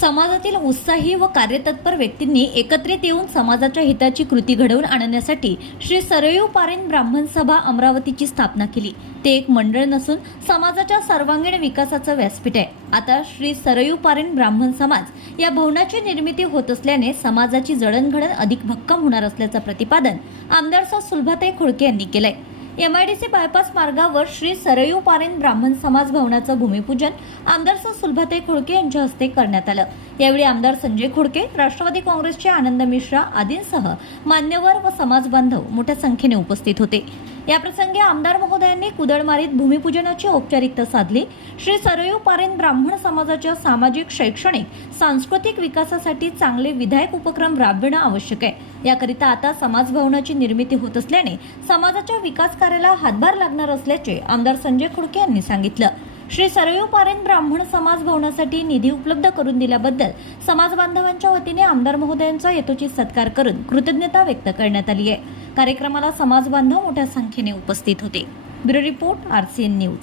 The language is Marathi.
समाजातील उत्साही व कार्यतत्पर व्यक्तींनी एकत्रित येऊन समाजाच्या हिताची कृती घडवून आणण्यासाठी श्री सरयू पारेन ब्राह्मण सभा अमरावतीची स्थापना केली. ते एक मंडळ नसून समाजाच्या सर्वांगीण विकासाचं व्यासपीठ आहे. आता श्री सरयू पारेन ब्राह्मण समाज या भवनाची निर्मिती होत असल्याने समाजाची जडणघडण अधिक भक्कम होणार असल्याचं प्रतिपादन आमदार सुलभाताई खुळके यांनी केलंय. एम आय डीचे बायपास मार्गावर श्री सरयू पारेन ब्राह्मण समाज भवनाचं भूमिपूजन आमदार सर सुलभते खोडके यांच्या हस्ते करण्यात आलं. यावेळी आमदार संजय खोडके राष्ट्रवादी काँग्रेसचे आनंद मिश्रा आदींसह मान्यवर व समाज बांधव मोठ्या संख्येने उपस्थित होते. याप्रसंगी आमदार महोदयांनी कुदळमारीत भूमिपूजनाची औपचारिकता साधली. श्री सरयू पारेन ब्राह्मण समाजाच्या सामाजिक शैक्षणिक सांस्कृतिक विकासासाठी चांगले विधायक उपक्रम राबविणं आवश्यक आहे. याकरिता आता समाज भवनाची निर्मिती होत असल्याने समाजाच्या विकास कार्याला हातभार लागणार असल्याचे आमदार संजय खुडके यांनी सांगितलं. श्री सरयू पारेन ब्राह्मण समाज भवनासाठी निधी उपलब्ध करून दिल्याबद्दल समाज बांधवांच्या वतीने आमदार महोदयांचा येतोची सत्कार करून कृतज्ञता व्यक्त करण्यात आली आहे. कार्यक्रमाला समाजबांधव मोठ्या संख्येने उपस्थित होते. Bureau report R C N news.